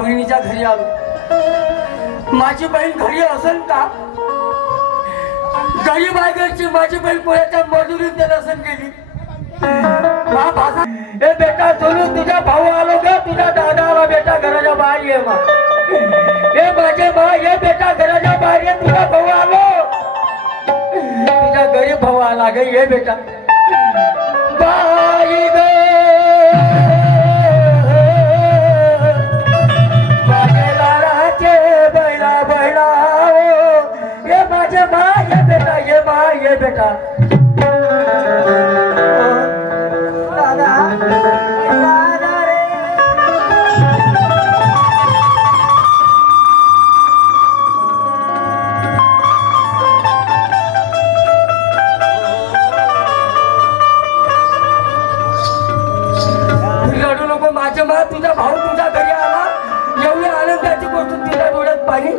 बहिणीच्या घरी आलो। माझी बहीण घरी असेल का? गरीब आहे माझी बहीण पुण्याच्या मजुरीत देत असेल गेली। ए बेटा सोनू, तुझा भाऊ आलो ग, तुझा दादा आला बेटा, घराच्या बाहेर ये मा। ए माझे बा ये बेटा, घराच्या बाहेर ये, तुझा भाऊ आलो, तुझा गरीब भाऊ आला ग, ये बेटा। बाई ग माझे लाडाचे बैला बैला, ये माझे बा ये बेटा, ये बा ये बेटा। तुझा भाऊ तुझ्या घरी आला, एवढी आनंदाची गोष्ट, तुझ्या डोळ्यात पाणी।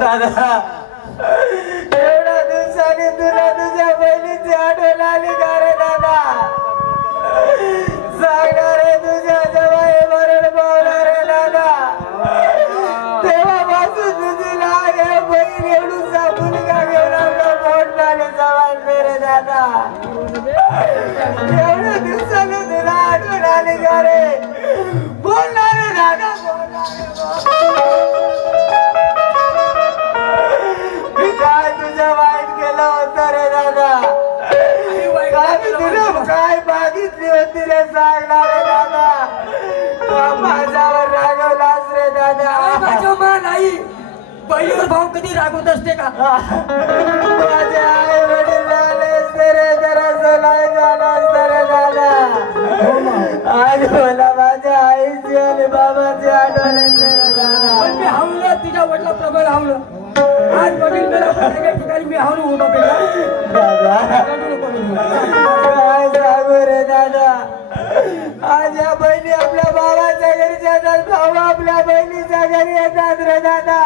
दादा, एवढ्या दिवसांनी तुला तुझ्या बहिणीची आठवण आली का रे दादा? सांगणार रे तुझ्या जेव्हा हे मरण पावलं रे दादा, तेव्हापासून तुझी लहान हे बहीण एवढून सापून का घेऊन आपलं पोट पाणी जवान रे दादा। एवढ्या दिवसांनी तुला आठवण आली का रे? बोलणार रे दादा, मी काय तुझ्या वाईट केलं होतं रे दादा? काय तुला काय मागितली होती रे? सांगणार रे दादा, तू माझ्यावर रागवलास रे दादा। नाही, बहिणीवर भाऊ कधी रागवत असते का? माझे आई वडील झाले रे, जरा सलाय झाला असतं रे दादा। आज मला माझ्या आईची आणि बाबाची आठवण येते रे दादा। पण मी हावलं, तुझ्या वडिला प्रबळ हावलं। आज वडील मेला प्रत्येक ठिकाणी मी हावलं उभा केला दादा। काय सांगू रे दादा, आज या बहिणी आपल्या भावाच्या घरी जातात, भाऊ आपल्या बहिणीच्या घरी येतात रे दादा।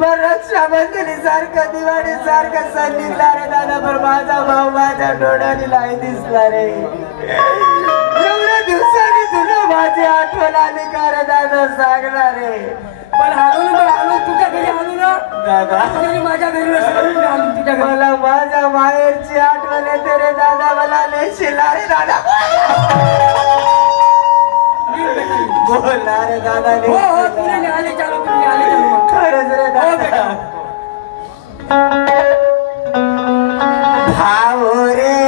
पण रक्षाबंधनी सारखं दिवाळी सारखं सण निघला रे दादा, पण माझा भाऊ माझ्या डोळ्याने नाही दिसला रे। एवढ्या दिवसांनी तुला माझी आठवण आली का रे दादा? सांगणार रे। पण आलो तुझ्या घरी आलो ना दादा, माझ्या घरी आलो तुझ्या घरी। मला माझ्या माहेरची आठवण येते रे दादा, मला नेशीला रे दादा? बोलणार रे दादा, तुम्ही आले चालू, तुम्ही आले चालू, खरंच रे दादा। भाऊ रे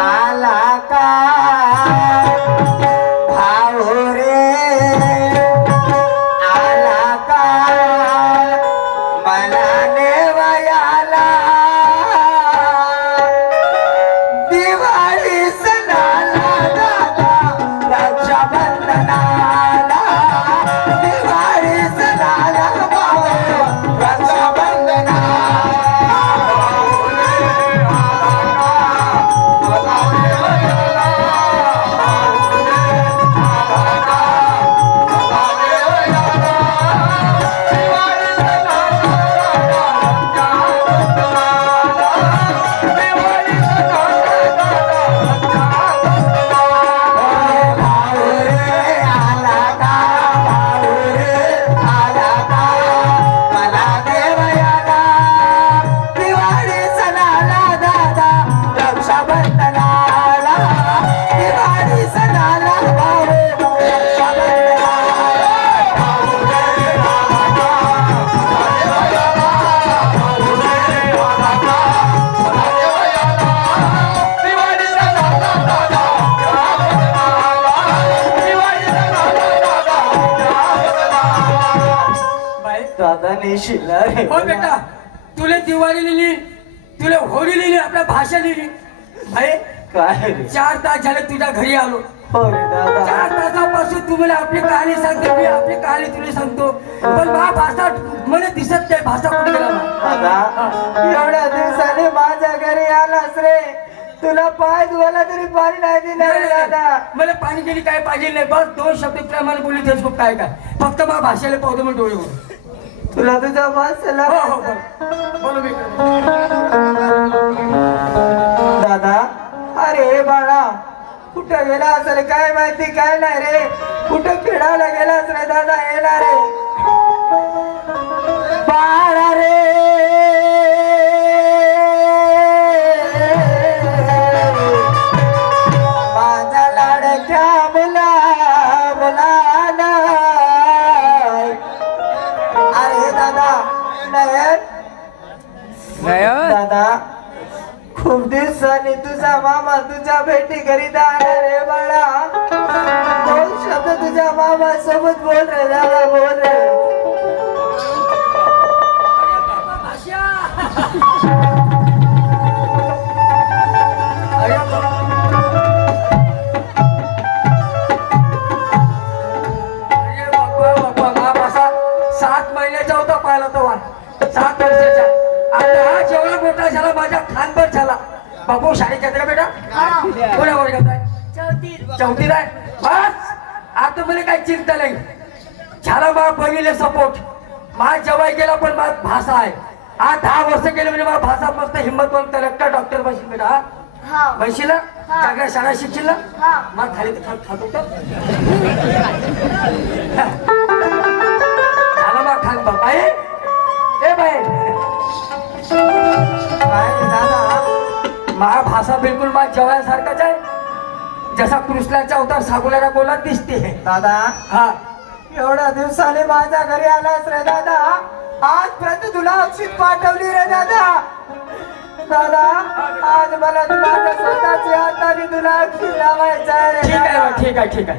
आला का, भाऊ रे आला का, मला नेवायाला दिवाळी सणाला दादा, रक्षाबंधनाला दिवाळी सणाला भाऊ, रक्षाबंधनाला दादा नेशीला रे। हो बेटा, तुला दिवाळी लिहिली, तुला होळी लिहिली, आपल्या भाषा लिहिली। भाई काय 4 तास झाले तुझ्या घरी आलो। हो रे दादा, 4 तासापासून तू मला आपली कहाणी सांगतो, मी आपली कहाणी तुला सांगतो, पण हा भाषा मला दिसत नाही, भाषा कुठे गेला दादा? एवढ्या दिवसाने माझ्या घरी आलास रे, तुला पाय धुवायला तरी पाणी नाही दिलं रे दादा। मला पाणी गेली काय पाहिजे नाही, बस 2 शब्द प्रमाणे बोलली तेच खूप काय काय, फक्त मला भाषेला पाहतो मग डोळे होतो तुला तुझ्या भाषेला। बोलो दादा। अरे बाळा, कुठं गेला असेल काय माहिती काय नाही रे कुठं खेळायला गेलास रे दादा येणार रे बाळा रे माझा लाडक्या मुलाना अरे दादा नयन दादा खूप दिवसांनी तुझा मामा तुझ्या भेटी घरी आला रे बाळा दोन शब्द तुझ्या मामा सोबत बोल रे दादा बोल रे सात महिन्याचा होता पाहिला तो 7 वर्षाचा आता हा जेवढा मोठा झाला माझ्या खानभर झाला बाबू शाळेत येते का बेटा कोण्या वर्गात आहे चौथीत आहे बस आता मला काही चिंता नाही झाला मा बघितले सपोर्ट मा जवाई गेला पण माझा भाषा आहे आज 10 वर्ष गेले म्हणजे माझा भाषा मस्त हिंमत करून कलेक्टर डॉक्टर बसशील बेटा बसशील सगळ्या शाळा शिकशील मग खाली तर खातो झाला मा खान बाबा ए बाई माझा भाषा बिलकुल माझ्या जवायासारखाच आहे जसा कृष्णाचा अवतार सागुल्याला बोलत दिसते दादा हा एवढ्या दिवसाने माझ्या घरी आलास रे दादा आजपर्यंत तुला अक्षित पाठवली रे दादा दादा आज मला माझ्या स्वतःच्या हाताने तुला अक्षित लावायचं आहे रे दादा. ठीक आहे लाव.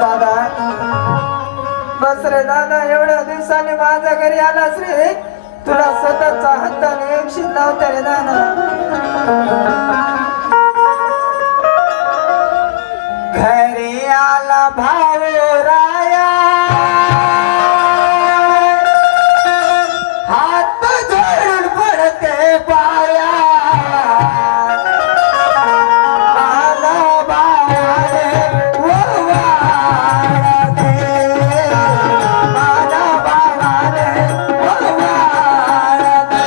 दादा बस रे दादा एवढ्या दिवसाने माझ्या घरी आलास रे तुला स्वतःचा हाताने अक्षित लावते रे दादा घरी आला भाऊ राया हात जोडून पडते पाया माझा बाळाने ओवाळते माझा बाळाने ओवाळते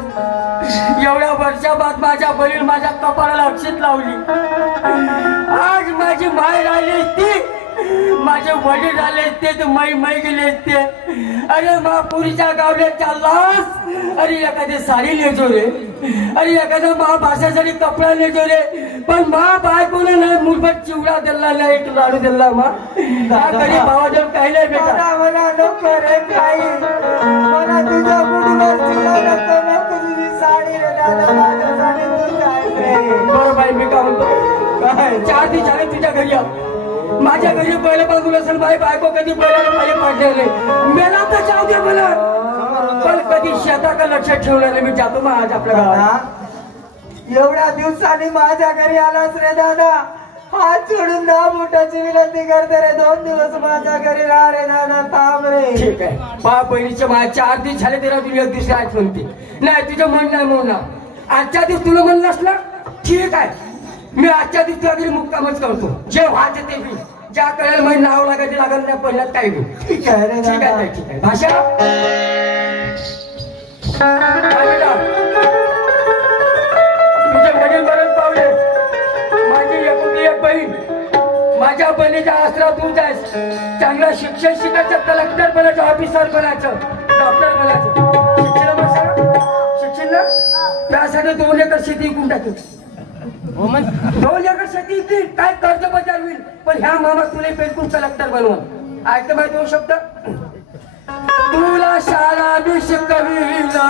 एवढ्या वर्षाबाद माझ्या बहीण माझ्या कपाळाला अक्षित लावली आज माझी माय राहिली ती माझे वडील आले असते तर मै गेले असते अरे महापुरीच्या गावले चाललास अरे एखादी साडी लेजो रे अरे एखादा महाभाषासाठी कपडा लेजो रे पण बायकोने नाही मुलभट चिवडा दिला नाही एक लाडू दिला कधी भावाजवळ काही नाही बेटा मला नको रे काही मला तुझ्या मुलीवर चिवडा नको तुझी साडी रे दादा माझ्यासाठी तू काय रे बरं बाई मी काय म्हणतो काय 4 दिवस झाले तुझ्या घरी माझ्या घरी पहिले बाजूला असेल बायको कधी पहिल्याला पहिले पाडले नाही मेला तर जाऊ दे मला पण कधी शेताकडे लक्ष ठेवलं नाही मी जातो मग आज आपल्या गावात एवढ्या दिवसांनी माझ्या घरी आलास रे दादा हात सोडून 10 फुटाची विनंती करते रे. 2 दिवस माझ्या घरी राहा रे दादा. थांब रे. ठीक आहे बा बहिणीचे माझ्या 4 दिवस झाले तेरा तुला एक दिवशी आज म्हणते नाही तुझं मन नाही म्हणणार आजच्या दिवस तुला म्हणलंस ना ठीक आहे मी आजच्या दिवस तुला घरी मुक्कामच करतो जे व्हायचं ते मी ज्या कळेल माझं नाव लागायचे लागल त्या पहिल्यात काही मी ठीक आहे रे ठीक दादा. आहे ठीक आहे भाषा काय बेटा तुझे वडील मरण पावले माझी एकुलती एक बहीण माझ्या बहिणीचा आसरा तूच आहेस चांगलं शिक्षण शिकायचं कलेक्टर बनायचं ऑफिसर बनायचं डॉक्टर बनायचं शिक्षण ना त्यासाठी 2 एकर शेती विकून टाकेल 2 एकर शेती विकली काय कर्ज बजार होईल पण ह्या मामा तुला पेटकून कलेक्टर बनवून ऐकतं माहिती होऊ शब्द तुला शाळा मी शिकविला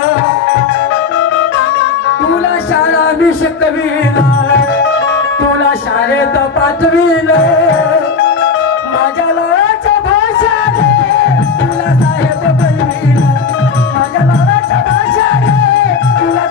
तुला शाळा मी शिकविला तुला शाळेत पाठविलं माझ्या लाडाच्या भाषाने तुला साहेब बनविलं माझ्या लाडाच्या भाषाने तुला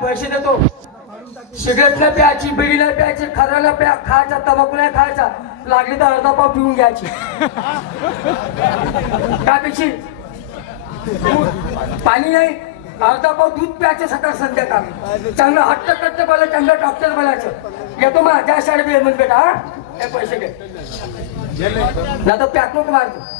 पैसे देतो सिगरेट नाही प्यायची बिडी नाही प्यायची खराला प्या खायचा तंबाखू नाही खायचा लागली तर अर्धा पाव पिऊन घ्यायची काय पेशी पाणी नाही अर्धा पाव दूध प्यायचं सकाळ संध्याकाळ चांगलं हट्ट कट्ट बोलायचं चांगलं डॉक्टर बोलायचं येतो मग ज्या शाळेत ये म्हणून बेटा हा हे पैसे घे ना तर पॅक नको मारतो